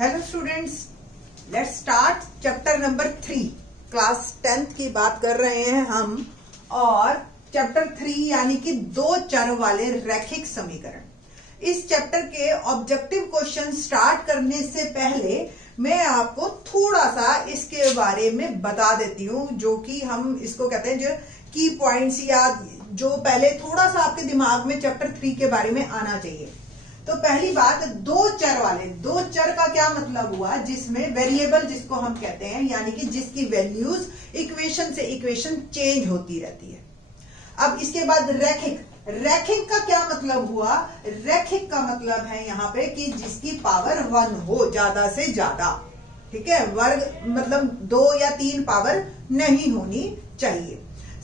Hello students, let's start chapter number 3। Class 10th की बात कर रहे हैं हम और चैप्टर 3 यानी कि दो चर वाले रैखिक समीकरण। इस चैप्टर के ऑब्जेक्टिव क्वेश्चन स्टार्ट करने से पहले मैं आपको थोड़ा सा इसके बारे में बता देती हूँ, जो कि हम इसको कहते हैं जो की पॉइंट्स या जो पहले थोड़ा सा आपके दिमाग में चैप्टर 3 के बारे में आना चाहिए। तो पहली बात, दो चर वाले, दो चर का क्या मतलब हुआ, जिसमें वेरिएबल जिसको हम कहते हैं यानी कि जिसकी वैल्यूज इक्वेशन से इक्वेशन चेंज होती रहती है। अब इसके बाद रैखिक, रैखिक का क्या मतलब हुआ, रैखिक का मतलब है यहाँ पे कि जिसकी पावर 1 हो, ज्यादा से ज्यादा, ठीक है, वर्ग मतलब 2 या 3 पावर नहीं होनी चाहिए।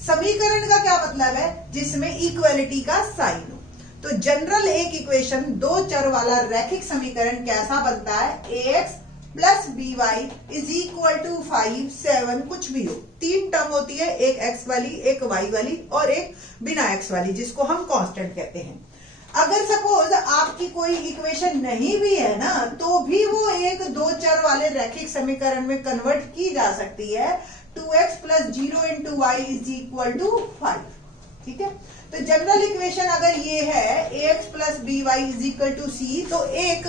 समीकरण का क्या मतलब है, जिसमें इक्वलिटी का साइन हो। तो जनरल एक इक्वेशन दो चर वाला रैखिक समीकरण कैसा बनता है, ax plus by is equal to 5, 7 कुछ भी हो, 3 टर्म होती है, एक x वाली, एक y वाली और एक बिना x वाली, जिसको हम कांस्टेंट कहते हैं। अगर सपोज आपकी कोई इक्वेशन नहीं भी है ना, तो भी वो एक दो चर वाले रैखिक समीकरण में कन्वर्ट की जा सकती है। 2x plus 0 into y is equal to 5, ठीक है। तो जनरल इक्वेशन अगर ये है ax plus by is equal to c, तो एक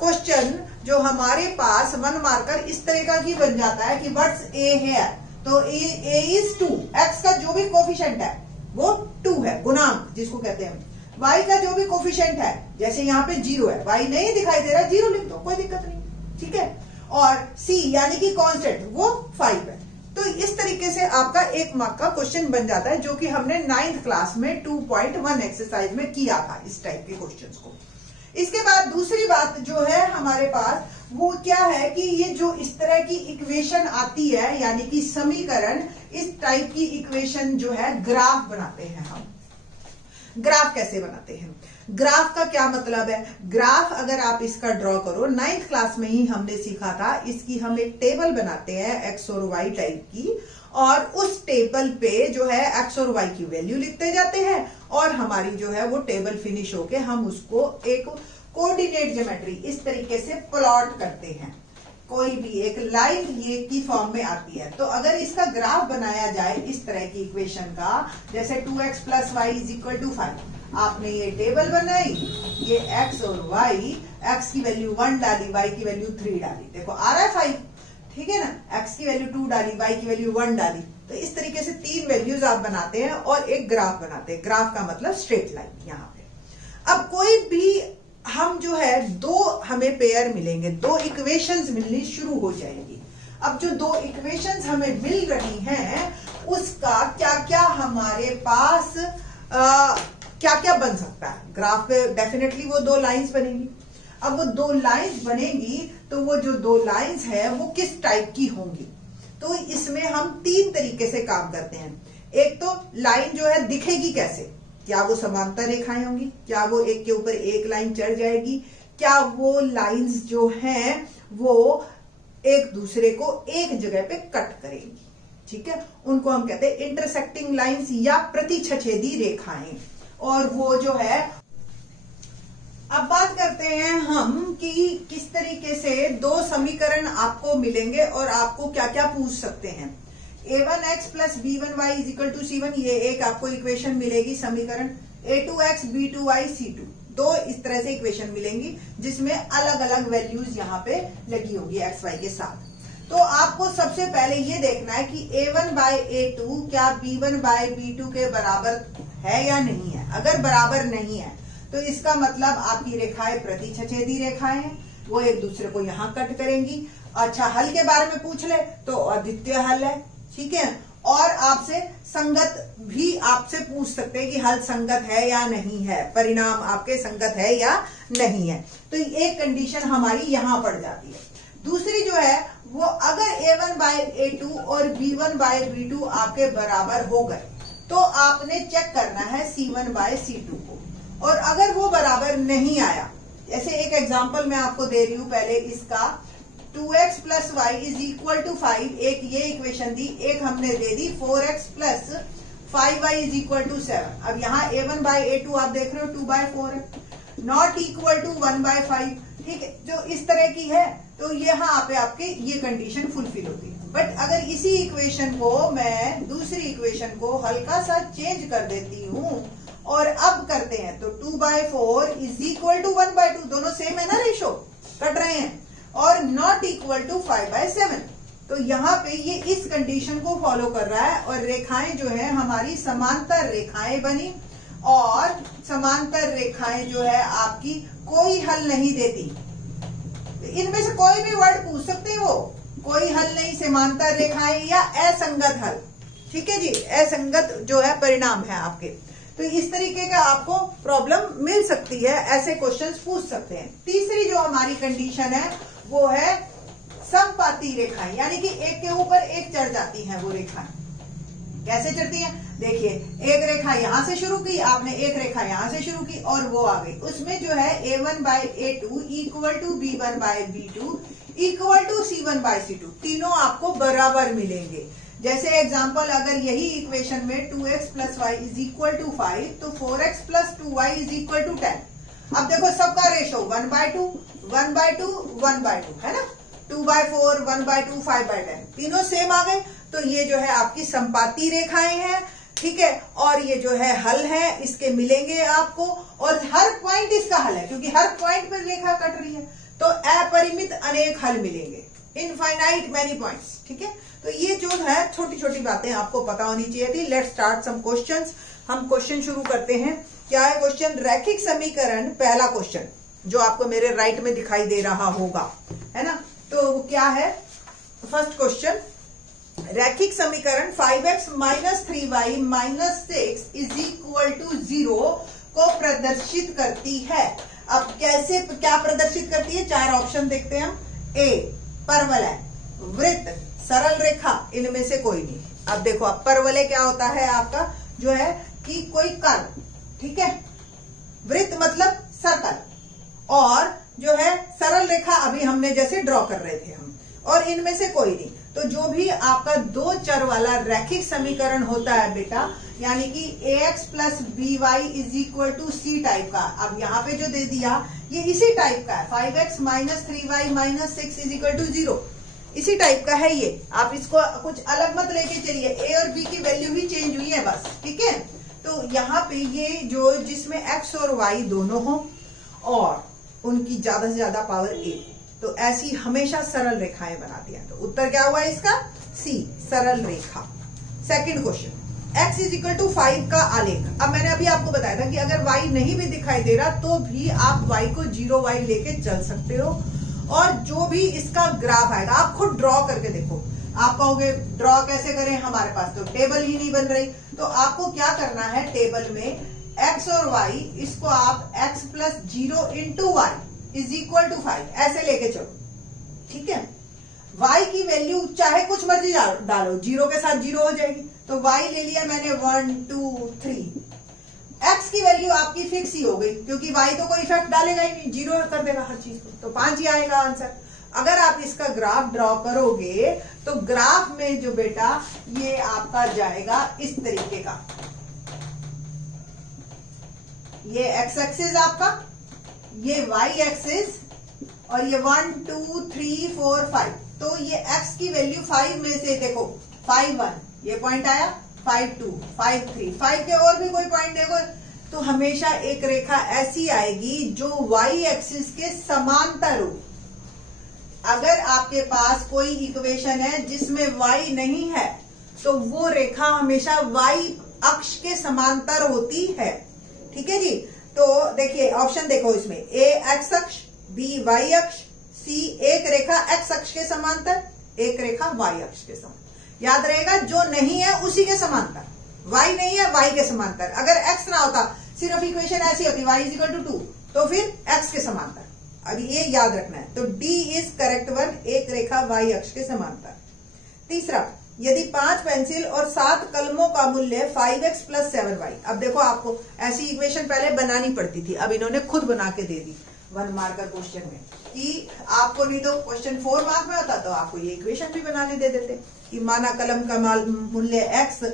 क्वेश्चन जो हमारे पास मन मारकर इस तरीका की बन जाता है कि व्हाट्स a है, तो a इज 2, x का जो भी कोफिशिएंट है वो 2 है, गुणांक जिसको कहते हैं। y का जो भी कोफिशिएंट है, जैसे यहाँ पे 0 है, y नहीं दिखाई दे रहा, 0 लिख दो, कोई दिक्कत नहीं, ठीक है। और c यानी कि कांस्टेंट वो 5 है। तो इस तरीके से आपका 1 मार्क का क्वेश्चन बन जाता है, जो कि हमने 9th क्लास में 2.1 एक्सरसाइज में किया था इस टाइप के क्वेश्चंस को। इसके बाद दूसरी बात जो है हमारे पास वो क्या है कि ये जो इस तरह की इक्वेशन आती है यानी कि समीकरण, इस टाइप की इक्वेशन जो है ग्राफ बनाते हैं हम। ग्राफ कैसे बनाते हैं, ग्राफ का क्या मतलब है, ग्राफ अगर आप इसका ड्रॉ करो, 9th क्लास में ही हमने सीखा था, इसकी हम एक टेबल बनाते हैं x और y टाइप की, और उस टेबल पे जो है x और y की वैल्यू लिखते जाते हैं, और हमारी जो है वो टेबल फिनिश होके हम उसको एक कोऑर्डिनेट ज्योमेट्री इस तरीके से प्लॉट करते हैं। कोई भी एक लाइन ये की फॉर्म में आती है। तो अगर इसका ग्राफ बनाया जाए इस तरह की इक्वेशन का, जैसे 2x plus y is equal to 5, आपने ये टेबल बनाई, ये x और y, x की वैल्यू 1 डाली, y की वैल्यू 3 डाली, देखो आ रहा है 5, ठीक है ना, x की वैल्यू 2 डाली, y की वैल्यू 1 डाली। तो इस तरीके से 3 वैल्यूज आप बनाते हैं और एक ग्राफ बनाते हैं। ग्राफ का मतलब स्ट्रेट लाइन यहाँ पे। अब कोई भी हम जो है दो हमें पेयर मिलेंगे, दो इक्वेशंस मिलनी शुरू हो जाएंगी। अब जो दो इक्वेशंस हमें मिल रही हैं, उसका क्या क्या हमारे पास क्या क्या बन सकता है। ग्राफ पे डेफिनेटली वो दो लाइंस बनेंगी। अब वो दो लाइंस बनेंगी तो वो जो दो लाइंस है वो किस टाइप की होंगी। तो इसमें हम 3 तरीके से काम करते हैं। एक तो लाइन जो है दिखेगी कैसे, क्या वो समांतर रेखाएं होंगी, क्या वो एक के ऊपर एक लाइन चढ़ जाएगी, क्या वो लाइंस जो हैं वो एक दूसरे को एक जगह पे कट करेंगी, ठीक है। उनको हम कहते हैं इंटरसेक्टिंग लाइंस या प्रतिच्छेदी रेखाएं। और वो जो है, अब बात करते हैं हम कि किस तरीके से दो समीकरण आपको मिलेंगे और आपको क्या क्या पूछ सकते हैं। a1x plus b1y is equal to c1, ये एक आपको इक्वेशन मिलेगी समीकरण। a2x b2y c2, दो इस तरह से इक्वेशन मिलेंगी जिसमें अलग अलग वैल्यूज यहाँ पे लगी होगी x y के साथ। तो आपको सबसे पहले ये देखना है कि a1 बाय a2 क्या b1 बाय b2 के बराबर है या नहीं है। अगर बराबर नहीं है तो इसका मतलब आपकी रेखाएं प्रतिच्छेदी रेखाएं हैं, वो एक दूसरे को यहाँ कट करेंगी। अच्छा, हल के बारे में पूछ ले तो अद्वितीय हल है, ठीक है। और आपसे संगत भी आपसे पूछ सकते हैं कि हल संगत है या नहीं है, परिणाम आपके संगत है या नहीं है। तो एक कंडीशन हमारी यहां पड़ जाती है। दूसरी जो है वो, अगर a1 बाय a2 और b1 बाय b2 आपके बराबर हो गए तो आपने चेक करना है c1 बाय c2 को। और अगर वो बराबर नहीं आया, जैसे एक एग्जांपल मैं आपको दे रही हूं पहले इसका, 2x plus y is equal to 5, एक ये इक्वेशन दी, एक हमने दे दी 4x plus 5y is equal to 7। अब यहाँ a1 बाय a2 आप देख रहे हो 2 बाय 4 है, नॉट इक्वल टू 1 बाय 5, ठीक है। जो इस तरह की है तो यहाँ पे आपके ये कंडीशन फुलफिल होती है। बट अगर इसी इक्वेशन को मैं दूसरी इक्वेशन को हल्का सा चेंज कर देती हूँ और अब करते हैं तो 2/4 इज इक्वल टू 1/2, दोनों सेम है ना, रेशो कट रहे हैं, और नॉट इक्वल टू 5/7। तो यहाँ पे ये इस कंडीशन को फॉलो कर रहा है और रेखाएं जो है हमारी समांतर रेखाएं बनी, और समांतर रेखाएं जो है आपकी कोई हल नहीं देती। इनमें से कोई भी वर्ड पूछ सकते हैं, वो कोई हल नहीं, समांतर रेखाएं या असंगत हल। ठीक है जी, असंगत जो है परिणाम है आपके। तो इस तरीके का आपको प्रॉब्लम मिल सकती है, ऐसे क्वेश्चंस पूछ सकते हैं। तीसरी जो हमारी कंडीशन है वो है समपाती रेखाएं, यानी कि एक के ऊपर एक चढ़ जाती हैं वो रेखाएं। कैसे चढ़ती हैं? देखिए, एक रेखा यहां से शुरू की आपने, एक रेखा यहां से शुरू की और वो आ गई। उसमें जो है a1/a2 equal to b1/b2 equal to c1/c2, तीनों आपको बराबर मिलेंगे। जैसे एग्जांपल, अगर यही इक्वेशन में 2x + y is equal to 5, तो 4x + 2y is equal to 10। अब देखो सबका रेशो 1/2 1/2 1/2 है ना, 2/4 1/2 5/10, तीनों सेम आ गए। तो ये जो है आपकी समपाती रेखाएं हैं। ठीक है, और ये जो है हल है, इसके मिलेंगे आपको, और हर पॉइंट इसका हल है क्योंकि हर पॉइंट पर रेखा कट रही है। तो अपरिमित अनेक हल मिलेंगे, इनफाइनाइट मैनी पॉइंट्स। ठीक है, तो ये जो है छोटी छोटी बातें आपको पता होनी चाहिए थी। Let's start some questions. हम क्वेश्चन शुरू करते हैं। क्या है क्वेश्चन? रैखिक समीकरण, पहला क्वेश्चन जो आपको मेरे राइट में दिखाई दे रहा होगा, है ना। तो क्या है फर्स्ट क्वेश्चन? रैखिक समीकरण 5x - 3y - 6 is equal to 0 को प्रदर्शित करती है। अब कैसे, क्या प्रदर्शित करती है? चार ऑप्शन देखते हैं हम। ए परवलय, वृत्त, सरल रेखा, इनमें से कोई नहीं। अब देखो, अब परवलय क्या होता है आपका, जो है कि कोई कर्व, ठीक है, वृत्त मतलब सर्कल, और जो है सरल रेखा अभी हमने जैसे ड्रॉ कर रहे थे हम, और इनमें से कोई नहीं। तो जो भी आपका दो चर वाला रैखिक समीकरण होता है बेटा, यानी कि ax + by is equal to c type का, अब यहाँ पे जो दे दिया ये इसी टाइप का है। 5x - 3y - 6 is equal to 0, इसी टाइप का है ये। आप इसको कुछ अलग मत लेके चलिए, a और b की वैल्यू ही चेंज हुई है बस। ठीक है, तो यहाँ पे ये जो जिसमें x और y दोनों हो और उनकी ज्यादा से ज्यादा पावर a, तो ऐसी हमेशा सरल रेखाएं बनाती हैं। तो उत्तर क्या हुआ इसका? सी, सरल रेखा। Second question, x is equal to 5 का आलेख। अब मैंने अभी आपको बताया था कि अगर y नहीं भी दिखाई दे रहा तो भी आप y को 0y लेके चल सकते हो, और जो भी इसका ग्राफ आएगा आप खुद ड्रॉ करके देखो। आप कहोगे ड्रॉ कैसे करें, हमारे पास तो टेबल ही नहीं बन रही। तो आपको क्या करना है, टेबल में x और y, इसको आप x + 0 × y is equal to 5 ऐसे लेके चलो। ठीक है, y की वैल्यू चाहे कुछ मर्जी डालो, 0 के साथ 0 हो जाएगी। तो y ले लिया मैंने 1 2 3, x की वैल्यू आपकी फिक्स ही हो गई क्योंकि y तो कोई इफेक्ट डालेगा ही नहीं, 0 कर देगा हर चीज को, तो 5 ही आएगा आंसर। अगर आप इसका ग्राफ ड्रॉ करोगे तो ग्राफ में जो बेटा ये आपका जाएगा इस तरीके का, ये x एक्सिस आपका, ये y एक्सिस, और ये 1 2 3 4 5। तो ये x की वैल्यू 5 में से देखो 5 1 ये पॉइंट आया, 5 2 5 3, 5 के और भी कोई पॉइंट देखो, तो हमेशा एक रेखा ऐसी आएगी जो y एक्सिस के समांतर हो। अगर आपके पास कोई इक्वेशन है जिसमें y नहीं है तो वो रेखा हमेशा y अक्ष के समांतर होती है। ठीक है जी, तो देखिए ऑप्शन देखो इसमें, a x अक्ष, b y अक्ष, c एक रेखा x अक्ष के समांतर, एक रेखा y अक्ष के समांतर। याद रहेगा, जो नहीं है उसी के समांतर, y नहीं है y के समांतर। अगर x ना होता, सिर्फ इक्वेशन ऐसी होती y इज इक्वल टू 2, तो फिर x के समांतर। अब ये याद रखना है। तो D इज करेक्ट वन, एक रेखा y अक्ष के समांतर। तीसरा, यदि 5 पेंसिल और 7 कलमों का मूल्य 5x + 7y। अब देखो, आपको ऐसी इक्वेशन पहले बनानी पड़ती थी, अब इन्होंने खुद बना के दे दी 1 मार्कर क्वेश्चन में, कि आपको नहीं तो क्वेश्चन 4 मार्क में होता तो आपको ये इक्वेशन भी बनाने दे देते कि माना कलम का मूल्य x,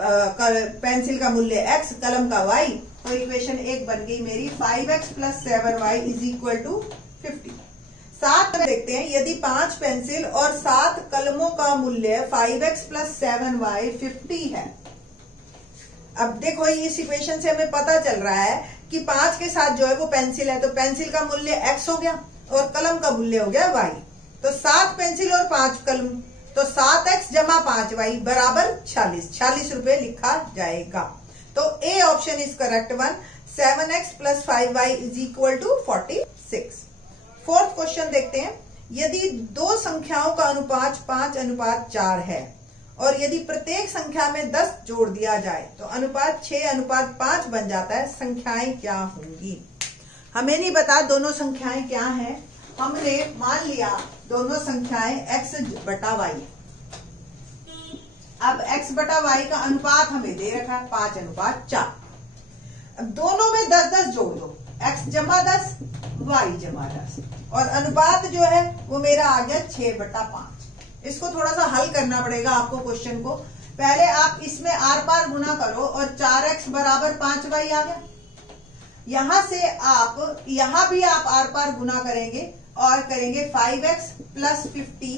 पेंसिल का मूल्य x, कलम का y। तो इक्वेशन 1 बन गई मेरी 5x + 7y is equal to 50। 7 देखते हैं, यदि 5 पेंसिल और 7 कलमों का मूल्य 5x + 7y 50 है। अब देखो इस इक्वेशन से हमें पता चल रहा है कि 5 के साथ जो है वो पेंसिल है, तो पेंसिल का मूल्य x हो गया और कलम का मूल्य हो गया y। तो 7 पेंसिल और 5 कलम, तो 7x + 5y = 46, 46 रुपए लिखा जाएगा। तो A option is correct one. 7x + 5y = 46। Fourth question देखते हैं, यदि दो संख्याओं का अनुपात 5:4 है और यदि प्रत्येक संख्या में 10 जोड़ दिया जाए तो अनुपात 6:5 बन जाता है, संख्याएं क्या होंगी? हमें नहीं पता दोनों संख्याएं क्या हैं, हमने मान लिया दोनों संख्याएं x/y। अब x/y का अनुपात हमें दे रखा है 5:4। अब दोनों में 10-10 जोड़ दो, x + 10 y + 10, और अनुपात जो है वो मेरा आ गया 6/5। इसको थोड़ा सा हल करना पड़ेगा आपको क्वेश्चन को। पहले आप इसमें आर पार गुना करो और 4x = 5y आ गया। यहां से आप यहां भी आप आर पार गुना करेंगे और करेंगे 5x + 50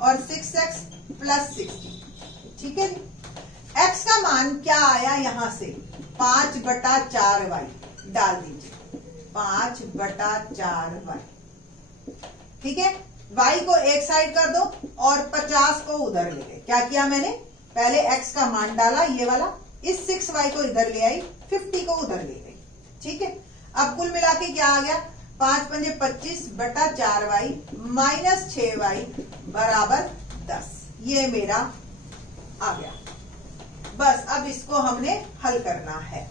और 6x + 60। ठीक है, x का मान क्या आया यहां से? 5/4y डाल दीजिए, 5/4y। ठीक है, y को एक साइड कर दो और 50 को उधर ले गए। क्या किया मैंने? पहले x का मान डाला, ये वाला, इस 6y को इधर ले आई, 50 को उधर ले गई। ठीक है, अब कुल मिला के क्या आ गया? 5×5 = 25/4y - 6y = 10। ये मेरा आ गया। बस अब इसको हमने हल करना है।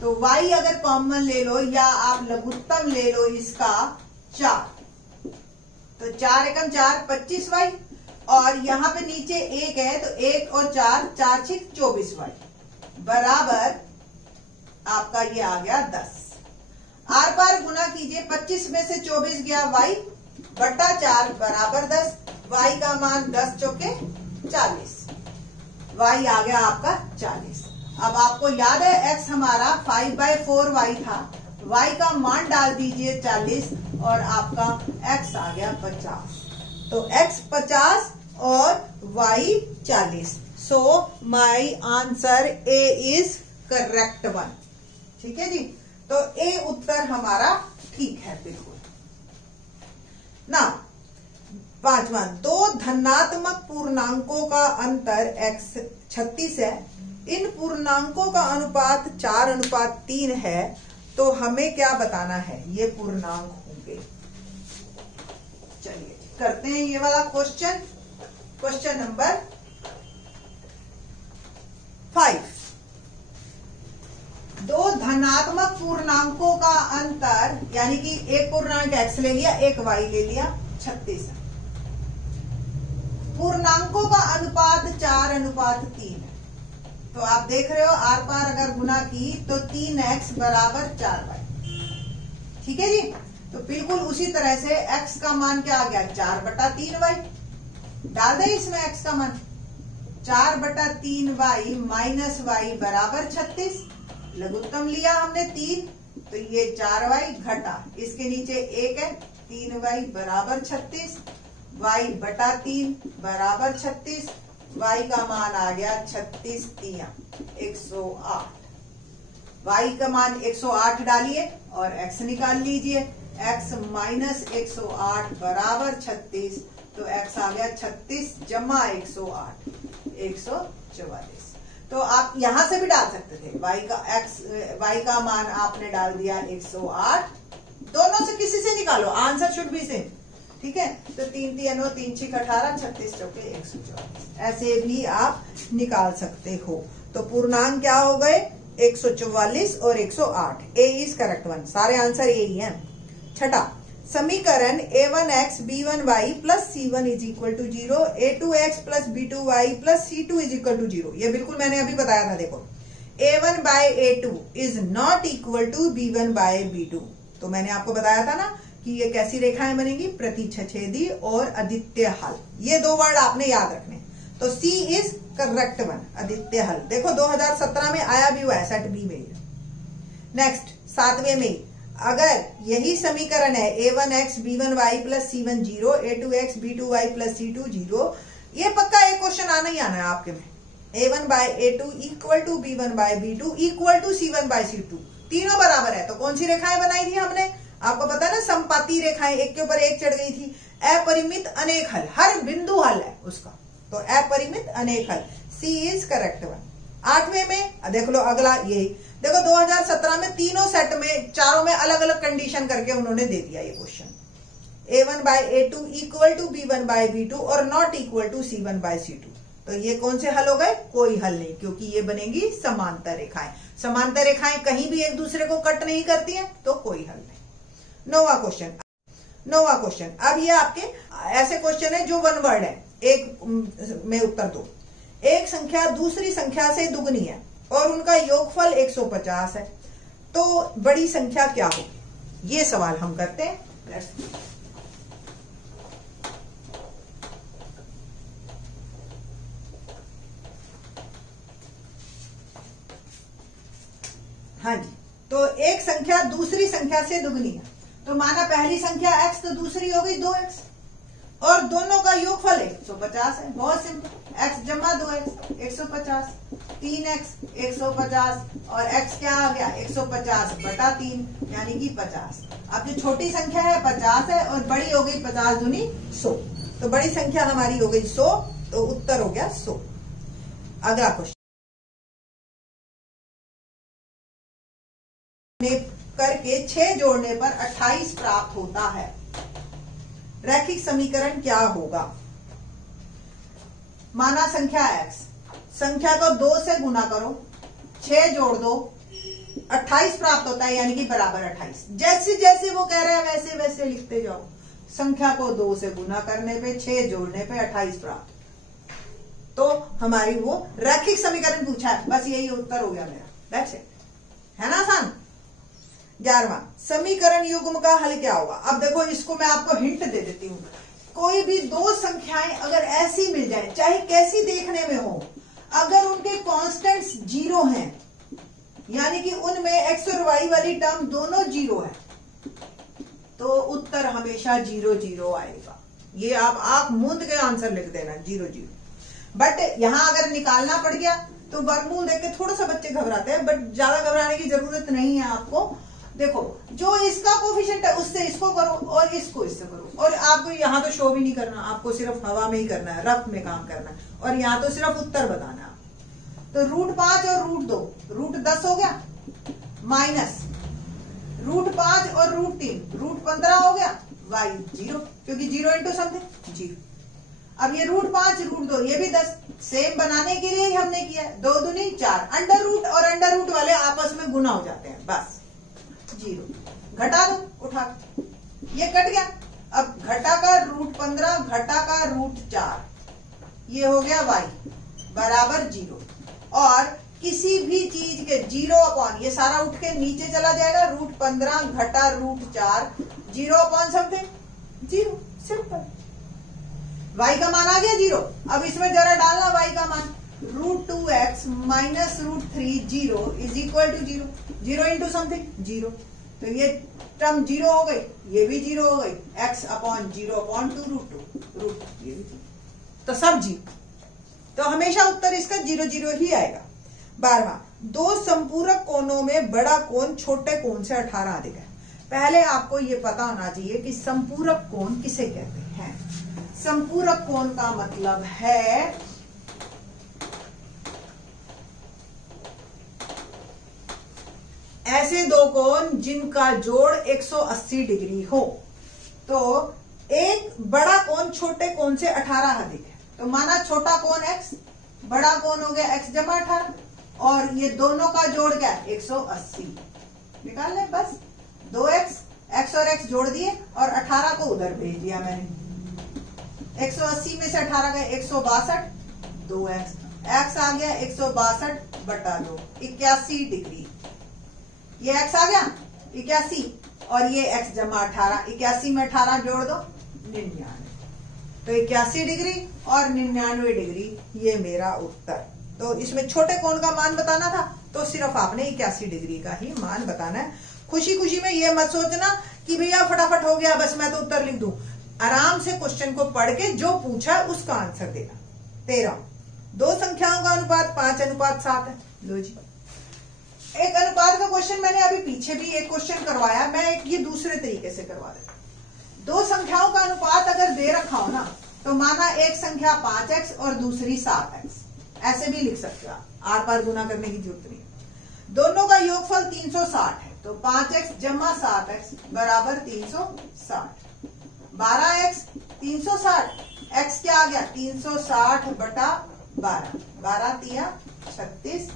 तो y अगर कॉमन ले लो या आप लघुत्तम ले लो इसका 4, तो 4 एकम 4 25y, और यहां पे नीचे 1 है तो 1 और 4 4 6 24y बराबर आपका ये आ गया 10। आर पार गुना कीजिए, 25 में से 24 गया y/4 बराबर 10। y का मान 10 चौके 40, y आ गया आपका 40। अब आपको याद है x हमारा 5/4y था, y का मान डाल दीजिए 40 और आपका x आ गया 50। तो x 50 और y 40। So my answer A is correct one. ठीक है जी, तो ए उत्तर हमारा ठीक है बिल्कुल ना। 5वां, दो धनात्मक पूर्णांकों का अंतर x 36 है, इन पूर्णांकों का अनुपात 4:3 है, तो हमें क्या बताना है? ये पूर्णांक होंगे। चलिए करते हैं ये वाला क्वेश्चन। क्वेश्चन नंबर 5, दो धनात्मक पूर्णांकों का अंतर, यानी कि एक पूर्णांक x ले लिया, एक y ले लिया, 36 है। पूर्णांकों का अनुपात 4:3 है। तो आप देख रहे हो आर पार अगर गुना की तो 3x = 4y। ठीक है जी, तो बिल्कुल उसी तरह से x का मान क्या आ गया? 4/3y। डाल दे इसमें x का मान, 4/3y - y = 36। लघुत्तम लिया हमने 3, तो ये 4y घटा, इसके नीचे 1 है, 3y = 36, y/3 = 36। y का मान आ गया 36 × 108। y का मान 108 डालिए और x निकाल लीजिए, x - 108 = 36। तो x आ गया 36 + 108 144। तो आप यहां से भी डाल सकते थे, y का मान आपने डाल दिया 108, दोनों से किसी से निकालो, आंसर शुड बी सेम। ठीक है, तो 3 × 3 = 9, 3 × 6 = 18, 36 चौके 144, ऐसे भी आप निकाल सकते हो। तो पूर्णांक क्या हो गए? 144 और 108। ए इज करेक्ट वन, सारे आंसर ए ही हैं। छठा, समीकरण a1x b1y + c1 = 0, a2x + b2y + c2 = 0। ये बिल्कुल मैंने अभी बताया था। देखो, a1/a2 is not equal to b1/b2। तो मैंने आपको बताया था ना कि ये कैसी रेखाएं बनेगी? प्रतिच्छेदी और अद्वितीय हल। ये दो वर्ड आपने याद रखने। तो सी इज करेक्ट वन, अद्वितीय हल। देखो 2017 में आया भी हुआ है सेट बी में। नेक्स्ट 7वें में, अगर यही समीकरण है a1x b1y plus c1 0, a2x b2y plus c2 0, ये पक्का एक क्वेश्चन आना ही आना है आपके में। a1 by a2 equal to b1 by b2 equal to c1 by c2, तीनों बराबर है। तो कौन सी रेखाएं बनाई थी हमने, आपको पता है ना, समपाती रेखाएं, एक के ऊपर एक चढ़ गई थी। अपरिमित अनेक हल, हर बिंदु हल है उसका, तो अपरिमित अनेक हल, सी इज करेक्ट वन। 8वें में देख लो अगला, यही देखो 2017 में तीनों सेट में, चारों में अलग अलग कंडीशन करके उन्होंने दे दिया ये question. a1 by a2 equal to b1 by b2 और not equal to c1 by c2। तो ये कौन से हल हो गए, कोई हल नहीं, क्योंकि ये बनेगी समांतर रेखाएं। समांतर रेखाएं कहीं भी एक दूसरे को कट नहीं करती हैं, तो कोई हल नहीं। 9वां क्वेश्चन, अब ये आपके ऐसे क्वेश्चन है जो वन वर्ड है, एक में उत्तर दो। एक संख्या दूसरी संख्या से दुगनी है और उनका योगफल 150 है, तो बड़ी संख्या क्या होगी, ये सवाल हम करते हैं। हाँ जी, तो एक संख्या दूसरी संख्या से दुगनी है, तो माना पहली संख्या x तो दूसरी हो गई 2x, और दोनों का योगफल 150 है। बहुत सिंपल, x जमा 2x 150, 3x 150 और x क्या आ गया 150 बटा 3 यानी कि 50। अब जो छोटी संख्या है 50 है और बड़ी हो गई 50 दूनी 100, तो बड़ी संख्या हमारी हो गई 100, तो उत्तर हो गया 100। अगला क्वेश्चन करके 6 जोड़ने पर 28 प्राप्त होता है, रैखिक समीकरण क्या होगा। माना संख्या x, संख्या को 2 से गुना करो, 6 जोड़ दो, 28 प्राप्त होता है, यानी कि बराबर 28। जैसे जैसे वो कह रहे हैं वैसे वैसे लिखते जाओ। संख्या को 2 से गुना करने पे 6 जोड़ने पे 28 प्राप्त, तो हमारी वो रैखिक समीकरण पूछा है, बस यही उत्तर हो गया मेरा, दैट्स इट, है ना आसान। 11वां, समीकरण युग्म का हल क्या होगा। अब देखो इसको मैं आपको हिंट दे देती हूँ, कोई भी दो संख्याएं अगर ऐसी मिल जाए, चाहे कैसी देखने में हो, अगर उनके कांस्टेंट्स 0 हैं, यानी कि उनमें x और y वाली टर्म दोनों 0 है, तो उत्तर हमेशा 0 0 आएगा। ये आप आंख मूंद के आंसर लिख देना 0 0। बट यहां अगर निकालना पड़ गया तो वर्गमूल देख के थोड़ा सा बच्चे घबराते हैं, बट ज्यादा घबराने की जरूरत नहीं है आपको। देखो जो इसका कोफिशिएंट है उससे इसको करो और इसको इससे करो, और आपको यहाँ तो शो भी नहीं करना, आपको सिर्फ हवा में ही करना है, रफ में काम करना है, और यहाँ तो सिर्फ उत्तर बताना है। तो √5 और √2, √10 हो गया, माइनस √5 और √3, √15 हो गया, y 0, क्योंकि 0 इंटू समथिंग 0। अब ये √5 √2 ये भी 10, सेम बनाने के लिए ही हमने किया है, 2 दूनी 4, अंडर रूट और अंडर रूट वाले आपस में गुना हो जाते हैं, बस 0 घटा दो, उठा ये कट गया। अब घटा का √15 घटा का √4, ये हो गया y बराबर 0, और किसी भी चीज के 0 अपॉन, ये सारा उठ के नीचे चला जाएगा, √15 घटा √4 0 अपॉन समथिंग 0, सिंपल। y का मान आ गया 0। अब इसमें जरा डालना y का मान, √2x minus √3 0 is equal to 0, 0 into something 0, तो ये टर्म 0 हो गई, ये भी 0 हो गई, x अपॉन 0 अपॉन 2 √2 रूट, ये भी 0, तो सब 0, तो हमेशा उत्तर इसका 0 0 ही आएगा। 12वां, दो संपूरक कोणों में बड़ा कोण छोटे कोण से 18 अधिक है। पहले आपको ये पता होना चाहिए कि संपूरक कोण किसे कहते हैं। संपूरक कोण का मतलब है ऐसे दो कोण जिनका जोड़ 180 डिग्री हो। तो एक बड़ा कोण छोटे कोण से 18 अधिक है, तो माना छोटा कोण x, बड़ा कोण हो गया x जमा 18, और ये दोनों का जोड़ क्या 180, निकाल ले बस। 2x, x और x जोड़ दिए और 18 को उधर भेज दिया मैंने, 180 में से 18 गए 162, 2x, x आ गया 162 बटा 2, 81 डिग्री। ये x आ गया 81, और ये x जमा 18, 81 में 18 जोड़ दो 99, तो 81 डिग्री और 99 डिग्री, ये मेरा उत्तर। तो इसमें छोटे कोण का मान बताना था, तो सिर्फ आपने 81 डिग्री का ही मान बताना है। खुशी खुशी में ये मत सोचना कि भैया फटाफट हो गया बस मैं तो उत्तर लिख दूं। आराम से क्वेश्चन को पढ़ के जो पूछा है उसका आंसर देना। 13 दो संख्याओं का अनुपात 5:7 है। लो जी, एक अनुपात का क्वेश्चन मैंने अभी पीछे भी एक क्वेश्चन करवाया, मैं एक ये दूसरे तरीके से करवा देता हूं। दो संख्याओं का अनुपात अगर दे रखा हो ना, तो माना एक संख्या 5x और दूसरी 7x, ऐसे भी लिख सकते हो आप, आर पार गुना करने की जरूरत नहीं है। दोनों का योगफल 360 है, तो 5x जमा 7x बराबर 360। 12x 360, x क्या आ गया 360 बटा 12, 12 तिया 36,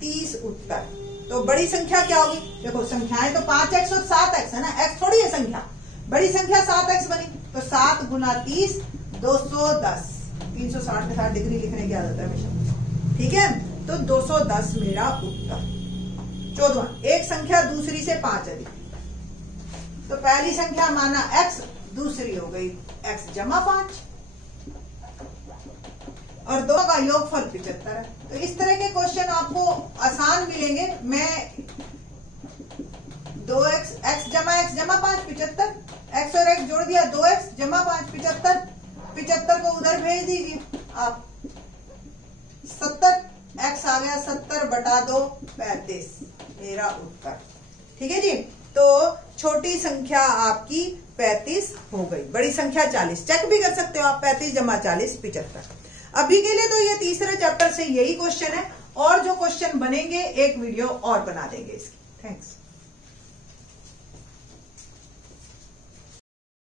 30 उत्तर। तो बड़ी संख्या क्या होगी, देखो संख्याएं तो 5x और 7x है ना, x थोड़ी है संख्या, बड़ी संख्या 7x बनी, तो 7 गुना 30 210। 360 के साथ डिग्री लिखने की आदत है हमेशा, ठीक है। तो 210 मेरा उत्तर। 14 एक संख्या दूसरी से 5 अधिक, तो पहली संख्या माना x, दूसरी हो गई x जमा 5, और दो का योगफल 75 है। तो इस तरह के क्वेश्चन आपको आसान मिलेंगे। मैं 2x x जमा 5 75, x और x जोड़ दिया 2x जमा 5 75, 75 को उधर भेज दीजिए आप, 70, x आ गया 70 बटा 2 35 मेरा उत्तर, ठीक है जी। तो छोटी संख्या आपकी 35 हो गई, बड़ी संख्या 40। चेक भी कर सकते हो आप, 35 जमा 40 75। अभी के लिए तो ये तीसरे चैप्टर से यही क्वेश्चन है, और जो क्वेश्चन बनेंगे एक वीडियो और बना देंगे इसकी। थैंक्स।